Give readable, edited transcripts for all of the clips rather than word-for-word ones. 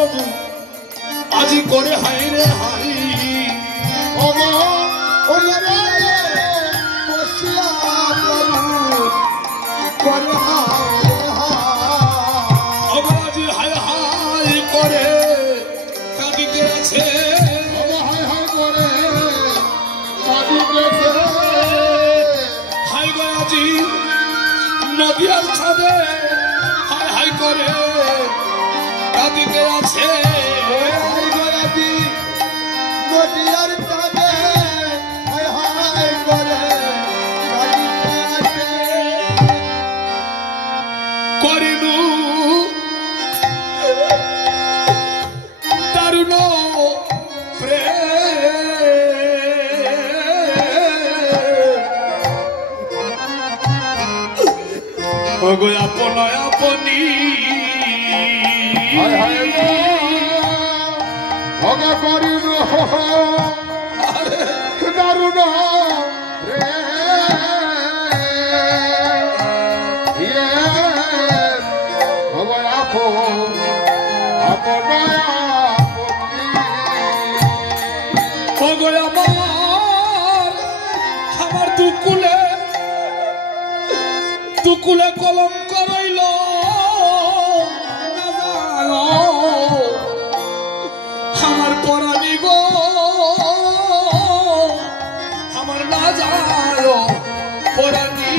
মহাপ্রভু আজি করে হাই রে হাই আজি হাই হাই করে কাঁদিতে আছে হাই হাই করে কাঁদিতে হাই গো আজি নদিয়ার ছাদে হাই হাই করে কাঁদিতে আছে হাই গো আজি নদিয়ার ছাদে হাই হাই করে কাঁদিতে আছে করিনু দারুণ ওগো আপন আপনি হায় হায় ওগো করিন দারুণ রে ওগো আপন আপন ওগো আমার দুকুলে দুকুলে কলঙ্ক রইল আমার পরাণী গো আমার না যায় পরাণী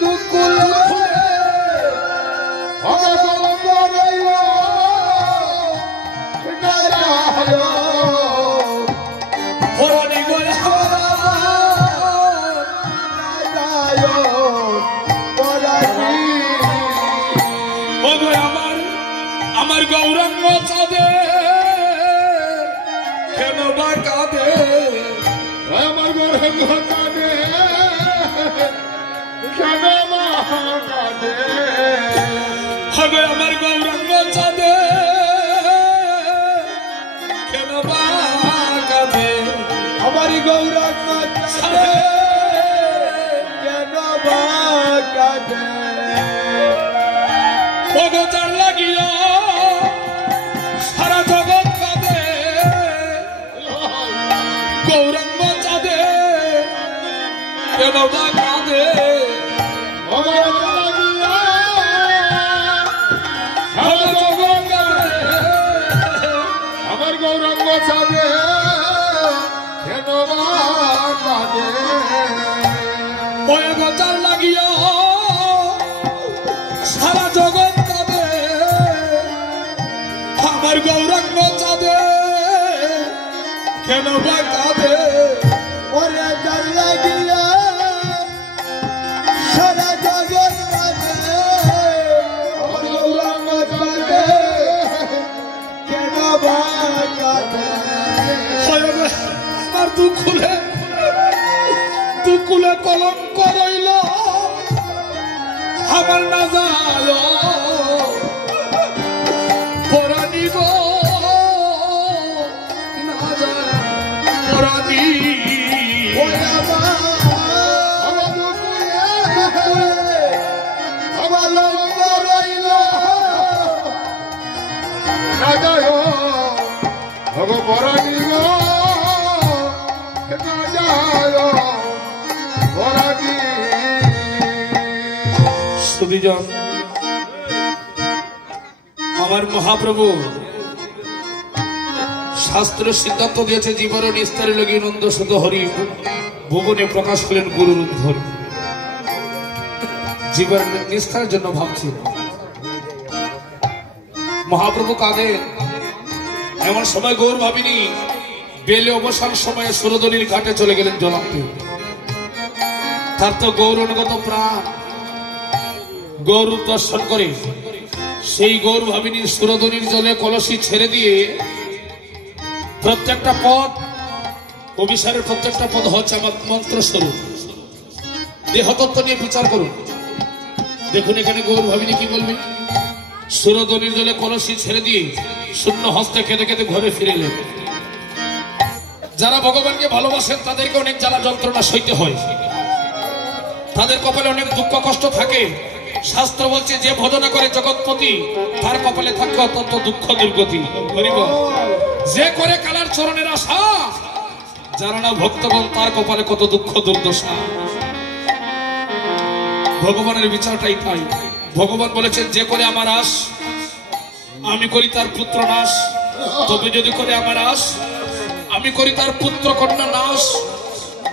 দুকুলে আমার কলঙ্ক রইল না যায় পরাণী গো আমার গৌরাঙ্গ চাঁদে কেন বা কাঁদে আমার গৌরাঙ্গ চাঁদে কেন বা কাঁদে হবে আমার গৌরাঙ্গ চাঁদে কেন বা কাঁদে আমার গৌরাঙ্গ চাঁদে কেন বা কাঁদে ভগতার লাগিয়া সারা জগৎ কাঁদে গৌরাঙ্গ চাঁদে কেন বা কাঁদে আমার গৌরাঙ্গ চাঁদে কেন বা কাঁদে ভগতার লাগিয়া সারা জগৎ কাঁদে আমার গৌরাঙ্গ চাঁদে কেন বা কাঁদে ওরে যার লাগিয়া সারা জগৎ কাঁদে আমার গৌরাঙ্গ চাঁদে কেন বা কাঁদে আমার দুকুলে কলঙ্ক রইল আমার না যায় পরাণী গো না যায় পরাণী আমার লঙ্গ রইল না যায় ভগ পরাণী গো না যায় পরাণী সুবিজন আমার মহাপ্রভু শাস্ত্র সিদ্ধান্ত দিয়েছে জীবন নিস্তারে লগি নন্দ শত হরি ভুবনে প্রকাশ হলেন গুরুর ধরি জীবন নিস্তারের জন্য ভাবছি মহাপ্রভু কাঁদে এমন সময় গৌর ভাবিনি বেলে অবসান সময়ে সুরদনির ঘাটে চলে গেলেন জলাপ্তি তার তো গৌর অনুগত প্রাণ গৌর দর্শন করে সেই গৌর ভাবিনী সুরধনির জলে কলসি ছেড়ে দিয়ে প্রত্যেকটা পদ অভিসারের প্রত্যেকটা পদ হচ্ছে আমার মন্ত্র স্বরূপ দেহতত্ত্ব নিয়ে বিচার করুন দেখুন এখানে গৌর ভাবিনী কি বলবেন সুরধনির জলে কলসি ছেড়ে দিয়ে শূন্য হস্তে কেঁদে কেঁদে ঘরে ফিরে এলেন যারা ভগবানকে ভালোবাসেন তাদেরকে অনেক জ্বালা যন্ত্রণা সইতে হয় তাদের কপালে অনেক দুঃখ কষ্ট থাকে শাস্ত্র বলছে যে ভজনা করে জগৎপতি তার কপালে থাকে অত্যন্ত দুঃখ দুর্গতি। যে করে কালার চরণের আশা যারা না ভক্তগণ তার কপালে কত দুঃখ দুর্দশা। ভগবানের বিচারটাই তাই। ভগবান বলেছেন যে করে আমার আশ আমি করি তার পুত্র নাশ, তবে যদি করে আমার আশ আমি করি তার পুত্র কন্যা নাশ,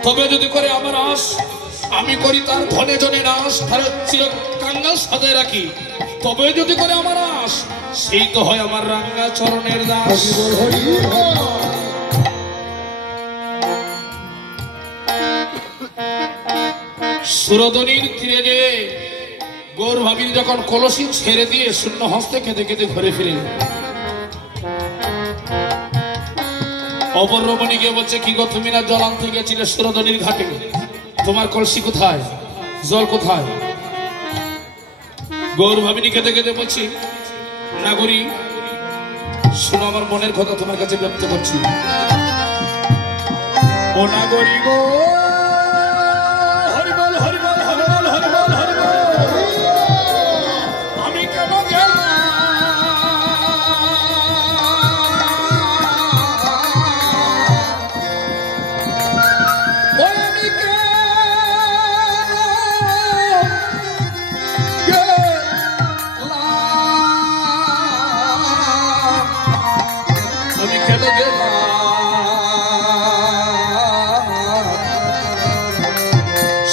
তবে যদি করে আমার আশ আমি করি তার ধনে জনে নাশ, তার চির কাঙ্গাল সাজায় রাখি, তবে যদি করে আমার আশ সেই তো হয় আমার রাঙ্গা চরণের দাস। সুরধনির তীরে যে গৌর ভাবিনী যখন কলসি ছেড়ে দিয়ে শূন্য হস্তে খেতে খেতে ঘরে ফিরে অপর রমণীকে বলছে কি গো তুমি না জল আনতে গেছিলে সুরধনির ঘাটে, তোমার কলসি কোথায়, জল কোথায়? গৌর ভাবিনী খেতে খেতে বলছি নাগরী শোনো আমার মনের কথা তোমার কাছে ব্যক্ত করছি। ও নাগরী গো হরিবল হরিবল হরিবল হরিবল হরিবল আমি কেন গেলাম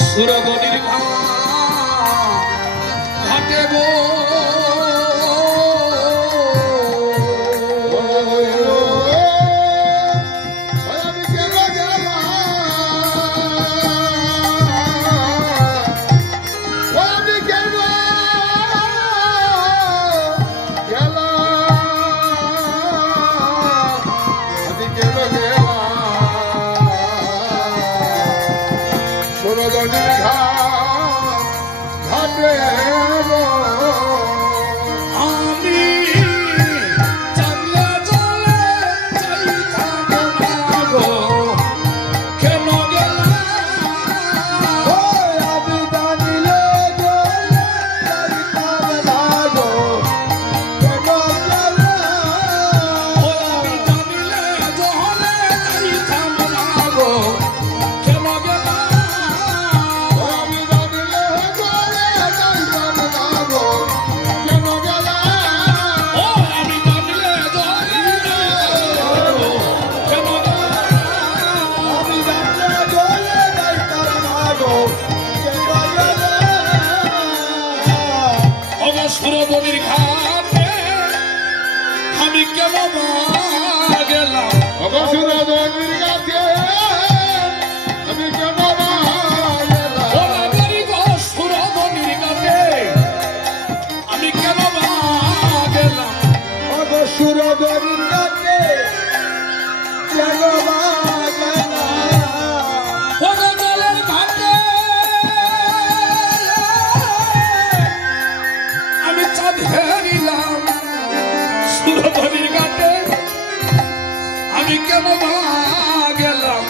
সুরধনির ঘাটে গো আমি কেন গেলাম আমি কেন সুরধনির ঘাটে আমি চালে চলে যাইতাম না গো কেন গেলাম আমি জানিলে যাইতাম না গো কেন গেলাম আমি জানিলে যাইতাম না গো কেন গেলাম সুরধনির ঘাটে আমি কেন গেলাম, সুরধনির ঘাটে আমি কেন গেলাম, সুরধনির ঘাটে আমি কেন গেলাম, সুরধনির ঘাটে কেন জলের ঘাটে আমি চাঁদ হেরিলাম, সুরধনির ঘাটে আমি কেন গেলাম,